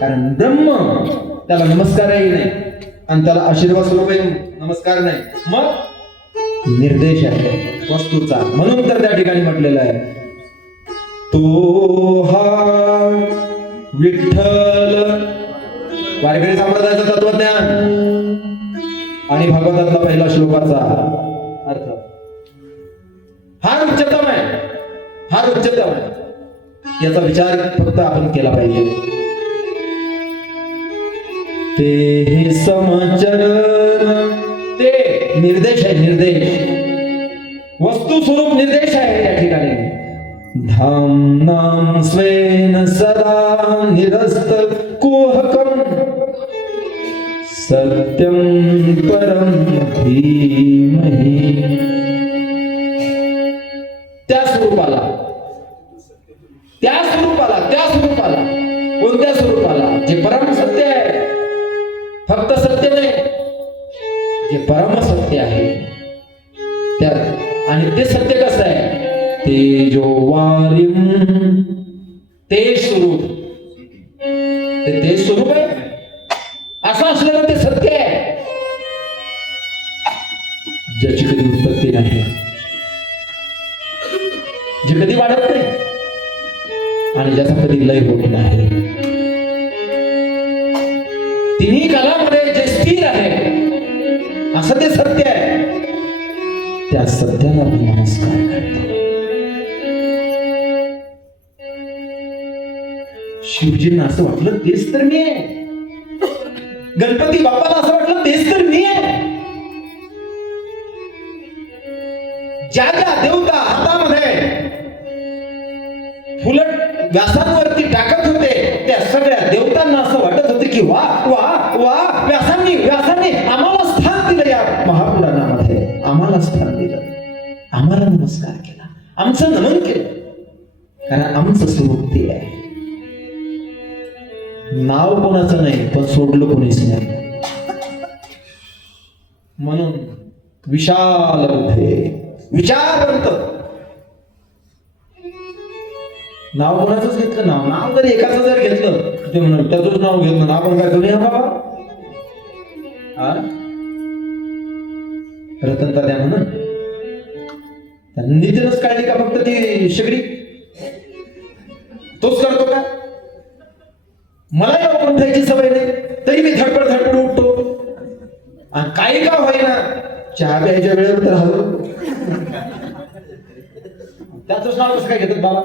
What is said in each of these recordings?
कारण ब्रह्म त्याला नमस्कारही नाही आणि त्याला आशीर्वाद स्वरूपही नमस्कार नाही, मग निर्देश आहे वस्तूचा. म्हणून तर त्या ठिकाणी म्हटलेलं आहे, तो हा विठ्ठल. वारकरी संप्रदायाचं तत्वज्ञान आणि भागवतातला पहिला श्लोकाचा अर्थ हा उच्चतम आहे, हा उच्चतम आहे. याचा विचार फक्त आपण केला पाहिजे. ते हे समचरण, ते निर्देश आहे, निर्देश वस्तू स्वरूप निर्देश आहे त्या ठिकाणी. धाम नाम स्वेन सदा निरस्त कुहकम सत्यम परम धीमहि. त्या स्वरूपाला, त्या स्वरूपाला, त्या स्वरूपाला, कोणत्या स्वरूपाला? जे परम सत्य आहे, फक्त सत्य नाही, जे परम सत्य आहे त्या. आणि ते सत्य कसं आहे? तेजो वारिम, ते स्वरूप, ते स्वरूप आहे. असं असलेलं ते सत्य आहे, ज्याची कधी उत्पत्ती नाही, जे कधी वाढत नाही आणि ज्याचा कधी लय होत नाही. तिन्ही कालामध्ये जे स्थिर आहे असं ते सत्य आहे. त्या सत्याला मी नमस्कार करतो. शिवजींना असं वाटलं तेच तर मी आहे, गणपती बाप्पाला असं वाटलं तेच तर मी आहे. ज्या ज्या देवता हातामध्ये फुलट व्यासांवरती टाकत होते त्या सगळ्या देवतांना असं वाटत होते की वा वा वा, व्यासांनी आम्हाला स्थान दिलं, या महापुराणामध्ये आम्हाला स्थान दिलं, आम्हाला नमस्कार केला, आमचं नमन केलं, कारण आमचं स्वरूप ते आहे. नाव कोणाचं नाही, पण सोडलं कोणीच नाही. म्हणून विशाल बुद्धे, विचारवंत. नाव कोणाचंच घेतलं, नाव जर एकाच जर घेतलं ते म्हणून त्याचंच नाव घेतलं, आपण काय करूया बाबा? रतनता द्या म्हणून नितीनच काढली का फक्त ती शेगडी? तोच करतो का? मला या उठायची सवय नाही तरी मी धडपड धडपड उठतो, आणि काही का होईना चहा प्यायच्या वेळेवर तर हवं. त्याच नाव कसं काय घेतात बाबा?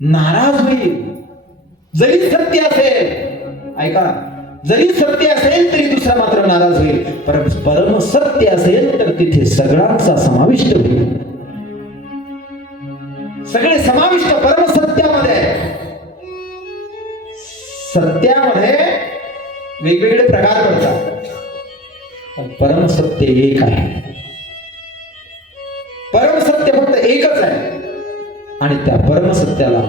नाराज होईल. जरी सत्य असेल, ऐका, जरी सत्य असेल तरी दुसरा मात्र नाराज होईल. परम सत्य असेल तर तिथे सगळ्यांचा समाविष्ट होईल. सगळे समाविष्ट परम सत्यामध्ये. सत्यामध्ये वेगवेगळे प्रकार पडतात, पण परम सत्य एक आहे. परम सत्य फक्त एकच आहे. आणि त्या परमसत्याला,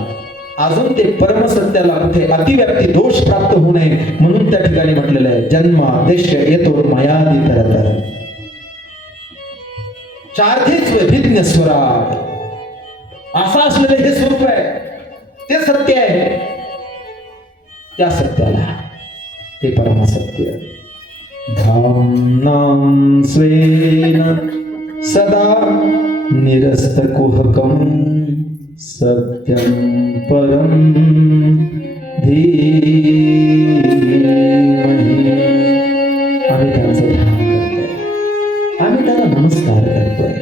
अजून ते परमसत्याला कुठे अतिव्याप्ती दोष प्राप्त होऊ नये म्हणून त्या ठिकाणी म्हटलेलं आहे, जन्मादेश येतो मायादितरतर चार्थिच विभिन्न स्वराट. असं असलेलं हे स्वरूप आहे, ते सत्य आहे. त्या सत्याला ते परमसत्य. धाम नाम स्वेन सदा निरस्त कुहकम सत्यम परम धीमहि. आम्ही त्यांचं ध्यान करतोय, आम्ही त्याला नमस्कार करतोय.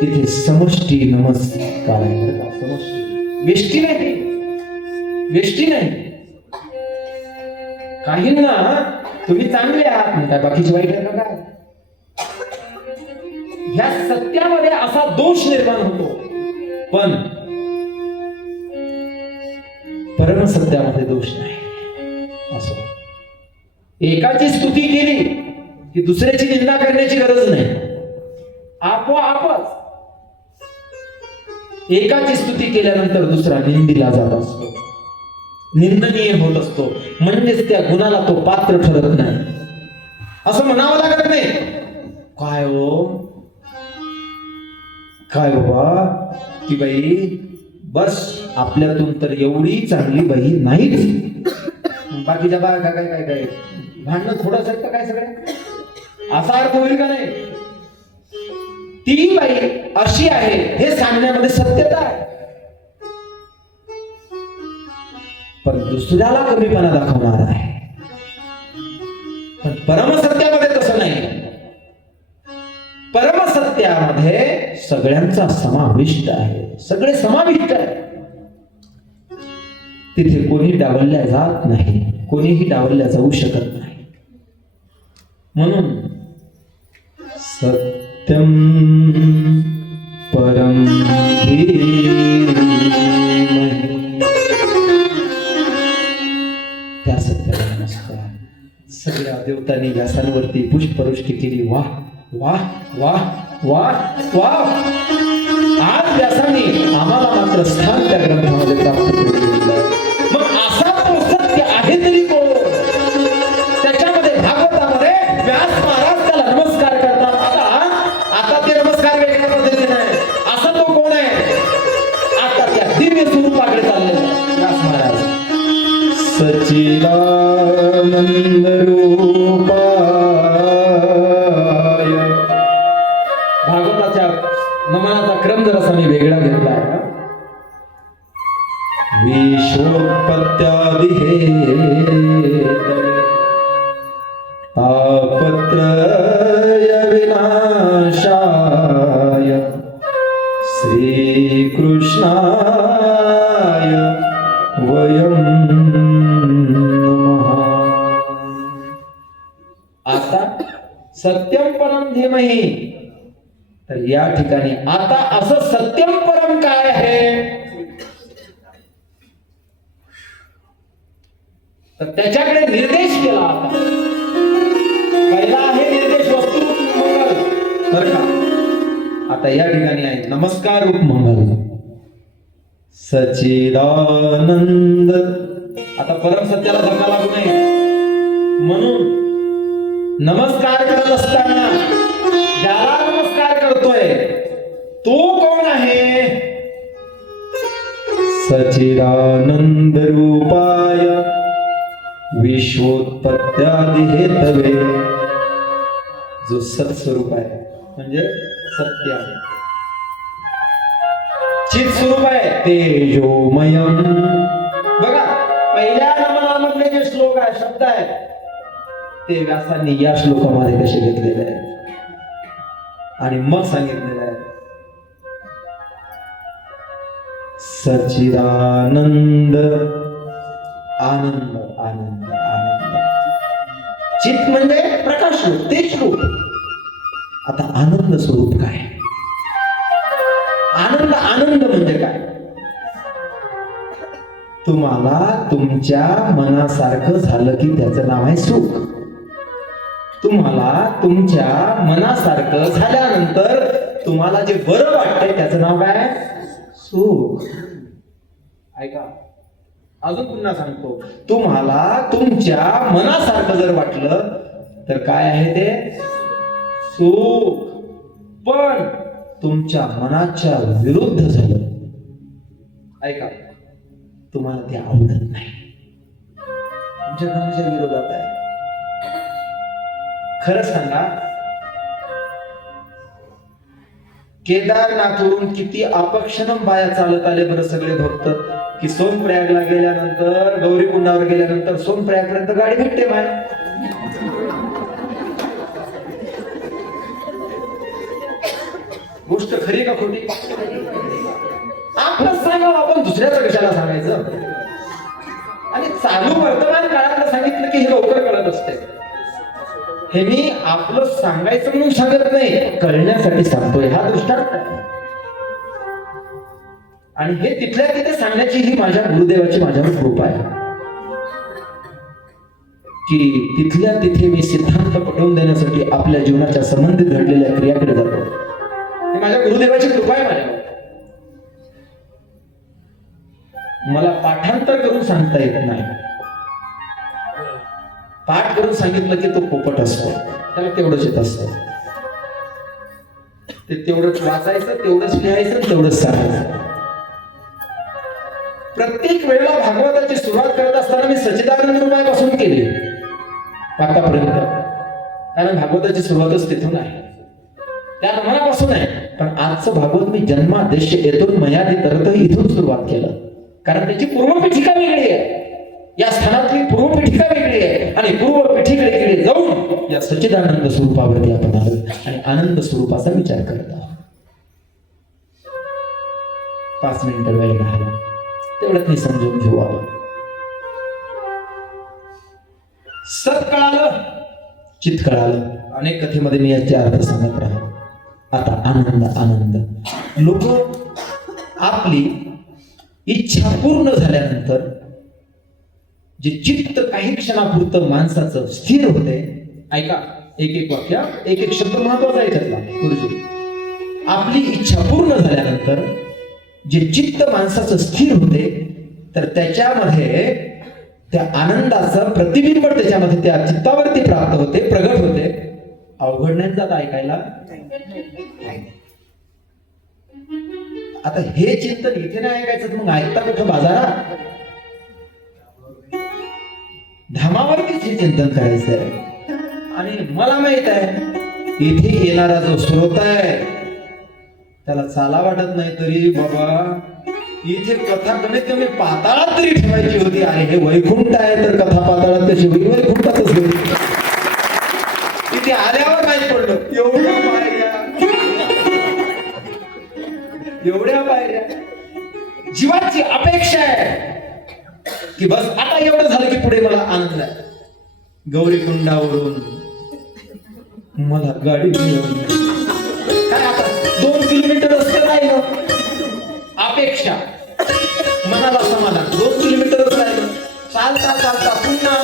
तिथे समष्टी नमस्कार आहे, समष्टी, वेष्टी नाही, वेष्टी नाही. काहींना तुम्ही चांगले आहात म्हणताय, बाकीची वाईट आहे का काय? ह्या सत्यामध्ये असा दोष निर्माण होतो, पण परम सत्यामध्ये दोष नाही. असो, एकाची स्तुती केली की दुसऱ्याची निंदा करण्याची गरज नाही, आपोआपच. एकाची स्तुती केल्यानंतर दुसरा निंदिला जात असतो, निंदनीय होत असतो, म्हणजेच त्या गुणाला तो पात्र ठरत नाही. असं म्हणावं लागत नाही. काय हो, काय बाबा, ती बाई बस आपल्यातून तर एवढी चांगली बाई नाहीच. बाकीच्या बागा काय काय काय भांडणं थोडंच का काय सगळं असा अर्थ होईल का नाही. ती बाई अशी आहे हे सांगण्यामध्ये सत्यता आहे, पण दुसऱ्याला कमीपणा दाखवणार आहे. पण परमसत्यामध्ये तसं नाही. परमसत्यामध्ये सगळ्यांचा समाविष्ट आहे, सगळे समाविष्ट आहे. तिथे कोणी डावलल्या जात नाही, कोणीही डावलल्या जाऊ शकत नाही. म्हणून सत्यम परम धीमहि, त्या सत्याला नमस्कार. सगळ्या देवतांनी व्यासांवरती पुष्पवृष्टी केली. वाह वाह वाह वाह वाह. आज व्यासांनी आम्हाला मात्र स्थान त्या ग्रंथामध्ये प्राप्त करून दिलं. मग असा तो सत्य आहे तरी कोण? त्याच्यामध्ये भागवतामध्ये व्यास महाराज त्याला नमस्कार करतात. आता ते नमस्कार वेगळ्या पद्धतीने आहे. असा तो कोण आहे? आता त्या दिव्य स्वरूपाकडे चालले व्यास महाराज. सच्चिदानंद रूपाय. भागवताच्या नमनाचा क्रम जर असा मी वेगळा घेतला आहे. विश्वोत्पत्त्यादि तापत्रय विनाशाय श्रीकृष्णाय वयं नमः. आता सत्यम परम धीमहि. तर या ठिकाणी आता असं सत्यम परम काय आहे? तर त्याच्याकडे निर्देश केला. आता पहिला आहे निर्देश वस्तुरूप मंगल, बर का. आता या ठिकाणी आहे नमस्कार रूप मंगल. सच्चिदानंद. आता परम सत्याला धक्का लागू नये म्हणून नमस्कार करत असताना ज्याला नमस्कार करतोय तो कोण आहे? सच्चिदानंद रूपाय विश्वोत्पत्त्यादि हेतवे. जो सत्स्वरूप आहे म्हणजे सत्य आहे, चित स्वरूप आहे, तेजोमयम. बघा पहिल्या नमनामधले जे श्लोक आहे, शब्द आहेत, ते व्यासांनी या श्लोकामध्ये कसे घेतलेले आहेत आणि मग सांगितलेलं आहे. सच्चिदानंद. आनंद आनंद आनंद. चित म्हणजे प्रकाश रूप, तेज रूप. आता आनंद स्वरूप काय? आनंद आनंद म्हणजे काय? तुम्हाला तुमच्या मनासारखं झालं की त्याचं नाव आहे सुख. तुम्हाला तुमच्या मनासारखं झाल्यानंतर तुम्हाला जे बरं वाटतंय त्याचं नाव काय? सुख. ऐका अजून पुन्हा सांगतो. तुम्हाला तुमच्या मनासारखं जर वाटलं तर काय आहे ते? सुख. पण तुमच्या मनाच्या विरुद्ध झालं, ऐका, तुम्हाला ते आवडत नाही, तुमच्या मनाच्या विरोधात आहे. खरं सांगा, केदारनाथवरून किती अपक्षणम बाया चालत आले बरं सगळे भक्त, की सोनप्रयागला गेल्यानंतर, गौरीकुंडावर गेल्यानंतर सोनप्रयागपर्यंत गाडी भेटते माय. गोष्ट खरी का खोटी? आपलं सांगा, आपण दुसऱ्याचं कशाला सांगायचं? आणि चालू वर्तमान काळात सांगितलं की हे लवकर कळत असते. हे मी आपलं सांगायचं म्हणून सांगत नाही, कळण्यासाठी सांगतोय, हा दृष्टांत आहे. आणि हे तिथल्या तिथे सांगण्याची ही माझ्या गुरुदेवाची माझ्यावर कृपा आहे की तिथल्या तिथे मी सिद्धांत पटवून देण्यासाठी आपल्या जीवनाच्या संबंधित घडलेल्या क्रियाकडे जातो. ही माझ्या गुरुदेवाची कृपा आहे माझ्यावर. मला पाठांतर करून सांगता येत नाही. पाठ करून सांगितलं की तो पोपट असतो, त्याला तेवढंच येत असतं. ते तेवढंच वाचायचं, तेवढंच लिहायचं, तेवढंच सांगायचं. प्रत्येक वेळेला भागवताची सुरुवात करत असताना मी सच्चिदानंद रूपापासून केली आतापर्यंत, कारण भागवताची सुरुवातच तिथून आहे, त्या मनापासून आहे. पण आजचं भागवत मी जन्मादेश येथून मयादी तरत इथून सुरुवात केलं, कारण त्याची पूर्वपीठिका वेगळी आहे, या स्थानातली पूर्वपीठिका वेगळी आहे. आणि पूर्वपीठिकेकडे जाऊन या सच्चिदानंद स्वरूपावरती आपण आलो आणि आनंद स्वरूपाचा विचार करत आहोत. 5 मिनिटं वेळ राहिला, तेवढ्यात मी समजून घेऊ. आपण सत कळालं, चित कळालं, अनेक कथेमध्ये मी याचे अर्थ सांगत राहतो. आता आनंद, आनंद. लोक आपली इच्छा पूर्ण झाल्यानंतर जे चित्त काही क्षणापुरतं माणसाचं स्थिर होते, ऐका, एक एक वाक्य, एक एक शब्द महत्वाचा आहे त्यातला. गुरुजी, आपली इच्छा पूर्ण झाल्यानंतर जे चित्त माणसाचं स्थिर होते, तर त्याच्यामध्ये त्या आनंदाचं प्रतिबिंब त्याच्यामध्ये त्या चित्तावरती प्राप्त होते, प्रगट होते. अवघड नाही जात ऐकायला. आता हे चिंतन इथे नाही ऐकायचं, तर मग ऐकता कुठं बाजारात? धामावरतीच हे चिंतन करायचं आहे. आणि मला माहित आहे इथे येणारा जो स्रोत आहे त्याला चाला वाटत नाही, तरी बाबा इथे कथा कमीत कमी पाताळात तरी ठेवायची होती. अरे हे वैकुंठ आहे, तर कथा पाताळात कशी होईल? वैकुंठातच होईल. इथे आल्यावर नाही पडलं, एवढ्या पायऱ्या. जीवाची अपेक्षा आहे की बस आता एवढं झालं की पुढे मला आनंद आहे. गौरी कुंडावरून मला गाडी काय आता 2 किलोमीटर रस्ते राहिलं, अपेक्षा, मनाला समाधान. 2 किलोमीटरच राहिलं, चालता चालता पुन्हा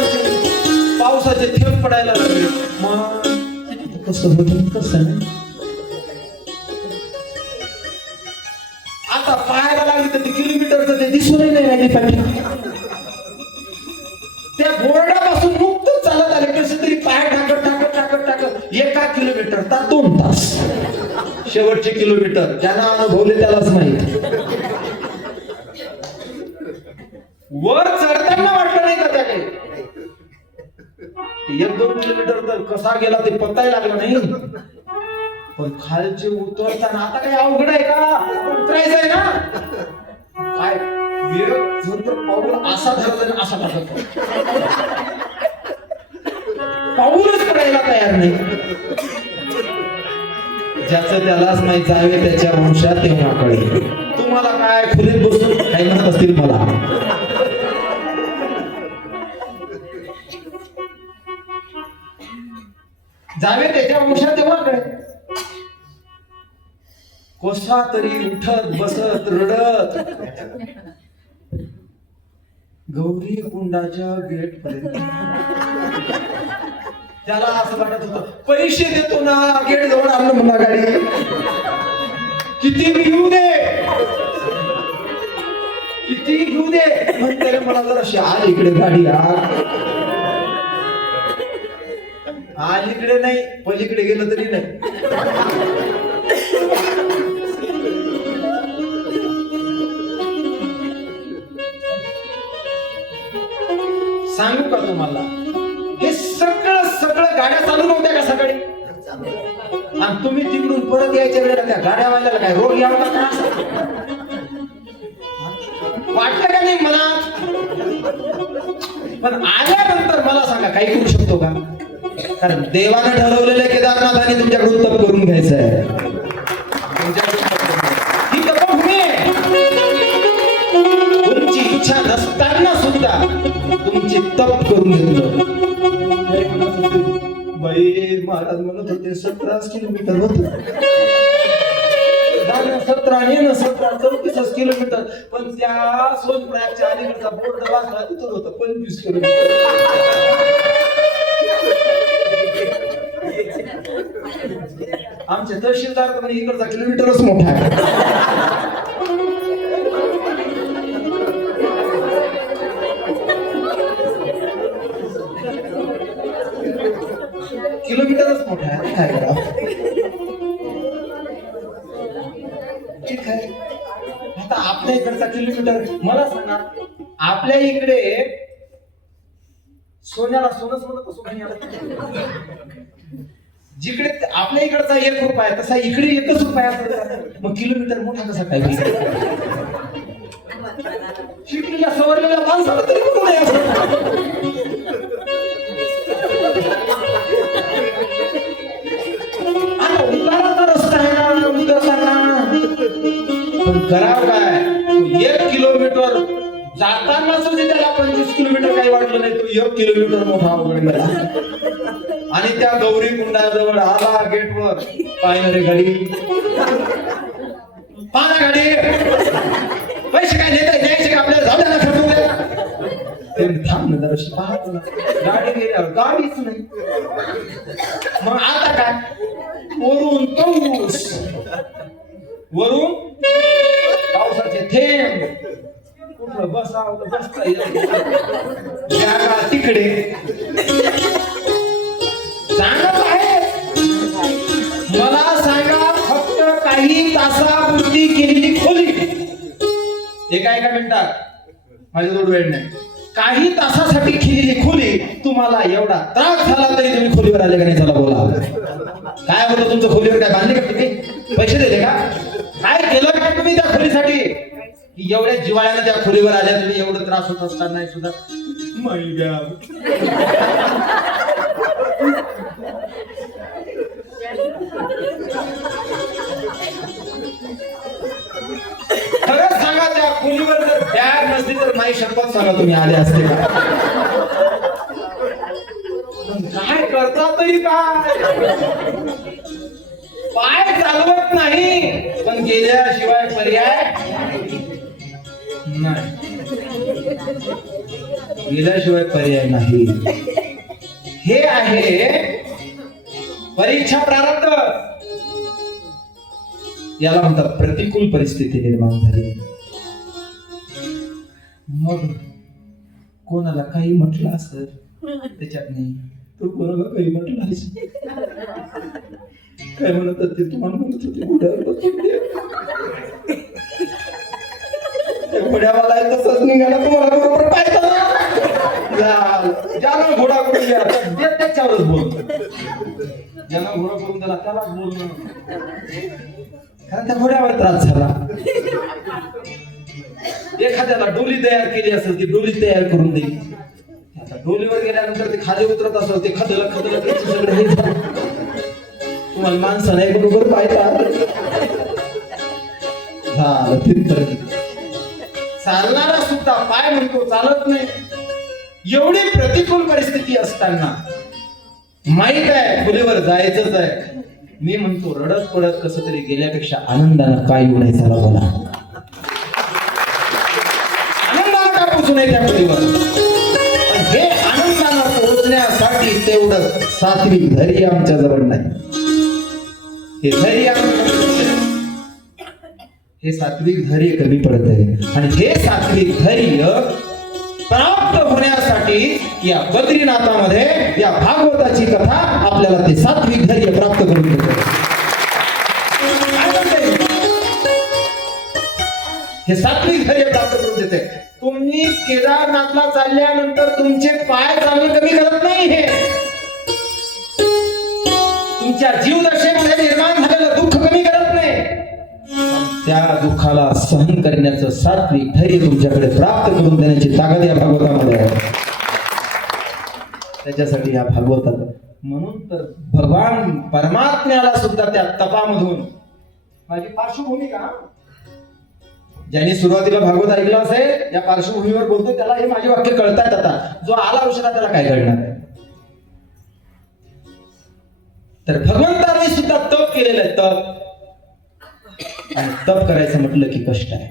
पावसाचे थेंब पडायला लागले. मग कसं होतं, कसं नाही. आता पाहायला लागली तर ते किलोमीटरचं ते दिसूनही नाही राहिली पाठी. त्या बोर्डापासून मुक्त चालत आले, कसे तरी पाय टाकत टाकत टाकत टाकत 1 किलोमीटर तर 2 तास. शेवटचे किलोमीटर ज्यांना अनुभवले त्यालाच माहित. वर चढताना वाटलं नाही का त्याने 1-2 किलोमीटर तर कसा गेला ते पत्ताही लागला नाही. पण खालचे उतरताना आता काही अवघड आहे का? उतरायचं आहे ना. काय पाऊल असा धरला असा टाकत, पाऊलच पडायला तयार नाही. ज्याचं त्यालाच नाही जावे त्याच्या वंशात तेव्हा कळेल. तुम्हाला काय खुलीत बसून काही म्हणत असतील मला. जावे त्याच्या वंशात तेव्हा कळेल. कसा तरी उठत बसत रडत गौरी कुंडाच्या गेट पर्यंत. त्याला असं वाटत होतं पैसे देतो ना, गेट जवळ आणलं म्हणा गाडी, किती घेऊ दे, किती घेऊ दे. म्हणते मला जरा आज इकडे गाडी आज इकडे नाही, पलीकडे गेलं तरी नाही. सांगू का तुम्हाला, हे सगळं सगळं गाड्या चालू नव्हत्या का सकाळी? आणि तुम्ही तिकडून परत यायच्या वेळेला त्या गाड्यावाल्याला काय रोग यावा का? वाटलं का नाही मनात? पण आल्यानंतर मला सांगा काही करू शकतो का? कारण देवाने ठरवलेलं केदारनाथाने तुमच्याकडून तप करून घ्यायचं आहे. ही तपभूमी आहे. तुमची इच्छा नसताना सुद्धा तुमची तप करून घेतलं. बाई महाराज म्हणत होते 17 किलोमीटर होत, 17 17 34 किलोमीटर. पण त्या सोनप्रयागच्या अलीकडचा बोर्ड वाचला तिथं होतं 25 किलोमीटर. आमचे तहसीलदार तर इकडचा किलोमीटरच मोठा आहे. किलोमीटरच मोठा आहे. काय करा ठीक आहे. आता आपल्या इकडचा किलोमीटर. मला सांगा, आपल्या इकडे सोन्याला सोनच म्हणत असो काही जिकडे आपल्या इकडचा 1 रुपया तसा इकडे 1च रुपया. मग किलोमीटर मोठा कसा काय? शिकलेल्या सवरलेल्या माणसाला तरी कुठून आहे असं? आता उताराचा रस्ता आहे ना, उतरताना पण करावं काय? 1 किलोमीटर जाताना सुद्धा त्याला 25 किलोमीटर काही वाटलं नाही, तो 1 किलोमीटर मोठा अवघड गेला. आणि त्या गौरी कुंडाजवळ आला गेटवर, पाहिलं रे गाडी, पाहा गाडी, पैसे काय देता द्यायचे का आपल्याला? जाऊ द्या ना, खर्चून द्या. थांब ना जरा, पाहतो ना. गाडी गेल्यावर गाडीच नाही. मग आता काय? वरून पाऊस, वरून पावसाचे थेंब. कुठं बसावं बसता येत जागा तिकडे. सांगत आहे मला, सांगा फक्त काही तासापुरती केलेली खोली, एका मिनिटात, माझ्याजवळ वेळ नाही, काही तासासाठी केलेली खोली तुम्हाला एवढा त्रास झाला तरी तुम्ही खोलीवर आले का नाही? चला बोला. काय होतं तुमचं खोलीवर? काय बांधले का तुम्ही? पैसे दिले का? काय केलं का तुम्ही त्या खोलीसाठी की एवढ्या जिवाळ्यानं त्या खोलीवर आल्या तुम्ही? एवढं त्रास होत असताना सुद्धा खरंच सांगा, त्या खोलीवर जर बॅग नसती तर माझी शपथ सांगा तुम्ही आले असते का? काय करता तरी काय? पाय चालवत नाही पण गेल्याशिवाय पर्याय नाही. गेल्याशिवाय पर्याय नाही. हे आहे परीक्षा प्रारब्ध. याला म्हणतात प्रतिकूल परिस्थिती निर्माण झाली. मग कोणाला काही म्हटलं असत त्याच्यात नाही, तो कोणाला काही म्हटलं असेल काय म्हणत ते तुम्हाला म्हणत होते घोड्यावर बसून घोड्यावाला तसंच निघाला तुम्हाला बरोबर पाहिजे. ज्याला घोडा करून घ्या त्याच्यावरच बोल, ज्याला घोडा करून त्याला त्यालाच बोलणं. कारण त्या घोड्यावर त्रास झाला. एखाद्याला डोली तयार केली असेल ती डोली तयार करून देईल. आता डोलीवर गेल्यानंतर ते खाली उतरत असेल ते खदलं त्याचं सगळं हे झालं. तुम्हाला माणसं नाही बरोबर पाहिजे झालं तिथपर्यंत. चालणारा सुद्धा पाय म्हणतो चालत नाही. एवढी प्रतिकूल परिस्थिती असताना माहित आहे खोलीवर जायचंच आहे. मी म्हणतो रडत पडत कसं तरी गेल्यापेक्षा आनंदानं काय येऊ नये. चला बोला, आनंदानं का पोचू नये त्या खोलीवर? हे आनंदानं पोहोचण्यासाठी तेवढं सात्विक धैर्य आमच्या जवळ नाही. हे धैर्य, हे सात्विक धैर्य कमी पडत आहे. आणि हे सात्विक धैर्य प्राप्त होण्यासाठी या बद्रीनाथामध्ये या भागवताची कथा आपल्याला ते सात्विक धैर्य प्राप्त करून देते. हे सात्विक धैर्य प्राप्त करून देते. तुम्ही केदारनाथला चालल्यानंतर तुमचे पाय चालणे कमी करत नाही. हे तुमच्या जीवदशेमध्ये निर्माण झालेलं दुःख कमी करत नाही. त्या दुःखाला सहन करण्याचं सात्विक धैर्य तुमच्याकडे प्राप्त करून देण्याची ताकद या भागवतामध्ये आहे. त्याच्यासाठी या भागवतात म्हणून तर भगवान परमात्म्याला सुद्धा त्या तपामधून माझी पार्श्वभूमी का, ज्यांनी सुरुवातीला भागवत ऐकलं असेल या पार्श्वभूमीवर बोलतो त्याला हे माझे वाक्य कळतायत. आता जो आला उशिरा त्याला काय कळणार आहे? तर भगवंतांनी सुद्धा तप केलेलं आहे. तप, आणि तप करायचं म्हटलं की कष्ट आहे.